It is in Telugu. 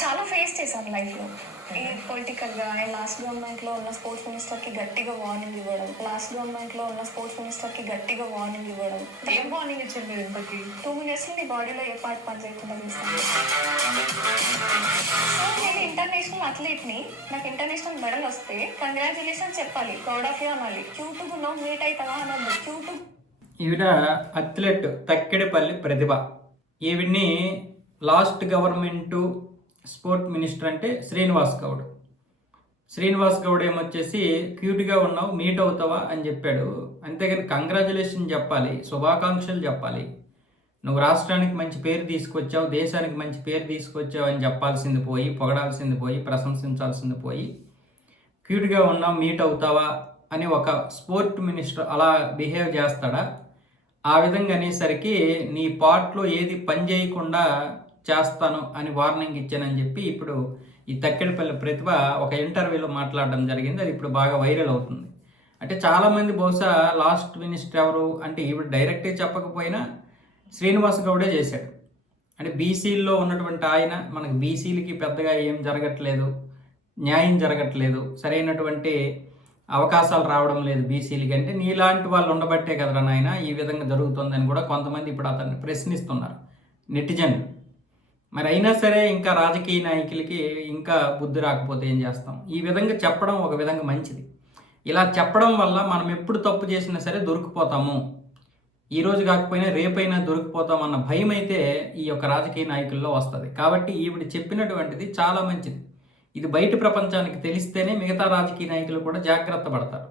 చాలా ఫేస్ చేశాను లైఫ్‌లో. ఈ పొలిటికల్‌గా లాస్ట్ గవర్నమెంట్‌లో ఉన్న స్పోర్ట్స్ మినిస్టర్‌కి గట్టిగా వార్నింగ్ ఇవ్వడం. లాస్ట్ గవర్నమెంట్‌లో ఉన్న స్పోర్ట్స్ మినిస్టర్‌కి గట్టిగా వార్నింగ్ ఇవ్వడం. ఏం వార్నింగ్ ఇచ్చారు మీరు ఇంతకి? 2 మినిట్స్‌లో నీ బాడీలో ఏ పార్ట్ పని చేయకుండా చేస్తాను. సో, నేను ఇంటర్నేషనల్ అథ్లీట్‌ని. నాకు ఇంటర్నేషనల్ మెడల్ వస్తే కంగ్రాచ్యులేషన్స్ చెప్పాలి. ప్రౌడ్ ఆఫ్ యూ అనాలి. క్యూట్‌గున్నావు మీట్ అయితావా అనొద్దు. ఈవిడ అథ్లెట్ తక్కెడపల్లి ప్రతిభ. ఈవిడ్ని లాస్ట్ గవర్నమెంటు స్పోర్ట్ మినిస్టర్ అంటే శ్రీనివాస్ గౌడ్. శ్రీనివాస్ గౌడ్ ఏమొచ్చేసి క్యూట్గా ఉన్నావు మీట్ అవుతావా అని చెప్పాడు. అంతేగాని కంగ్రాచులేషన్ చెప్పాలి, శుభాకాంక్షలు చెప్పాలి, నువ్వు రాష్ట్రానికి మంచి పేరు తీసుకొచ్చావు, దేశానికి మంచి పేరు తీసుకొచ్చావు అని చెప్పాల్సింది పోయి, పొగడాల్సింది పోయి, ప్రశంసించాల్సింది పోయి, క్యూట్గా ఉన్నావు మీట్ అవుతావా అని ఒక స్పోర్ట్ మినిస్టర్ అలా బిహేవ్ చేస్తాడా? ఆ విధంగా అనేసరికి నీ పార్ట్లో ఏది పని చేయకుండా చేస్తాను అని వార్నింగ్ ఇచ్చానని చెప్పి ఇప్పుడు ఈ తక్కెడపల్లి ప్రతిభ ఒక ఇంటర్వ్యూలో మాట్లాడడం జరిగింది. అది ఇప్పుడు బాగా వైరల్ అవుతుంది. అంటే చాలామంది బహుశా లాస్ట్ మినిస్టర్ ఎవరు అంటే ఈవిడ డైరెక్ట్గా చెప్పకపోయినా శ్రీనివాస్ గౌడే చేశాడు. అంటే బీసీల్లో ఉన్నటువంటి ఆయన మనకు బీసీలకి పెద్దగా ఏం జరగట్లేదు, న్యాయం జరగట్లేదు, సరైనటువంటి అవకాశాలు రావడం లేదు బీసీలకి, అంటే నీలాంటి వాళ్ళు ఉండబట్టే కదరా నాయన ఈ విధంగా జరుగుతుందని కూడా కొంతమంది ఇప్పుడు అతన్ని ప్రశ్నిస్తున్నారు నెటిజన్లు. మరి అయినా సరే ఇంకా రాజకీయ నాయకులకి ఇంకా బుద్ధి రాకపోతే ఏం చేస్తాం? ఈ విధంగా చెప్పడం ఒక విధంగా మంచిది. ఇలా చెప్పడం వల్ల మనం ఎప్పుడు తప్పు చేసినా సరే దొరికిపోతాము, ఈరోజు కాకపోయినా రేపైనా దొరికిపోతాం అన్న భయం అయితే ఈ యొక్క రాజకీయ నాయకుల్లో వస్తుంది. కాబట్టి ఈవిడ చెప్పినటువంటిది చాలా మంచిది. ఇది బయట ప్రపంచానికి తెలిస్తేనే మిగతా రాజకీయ నాయకులు కూడా జాగ్రత్త పడతారు.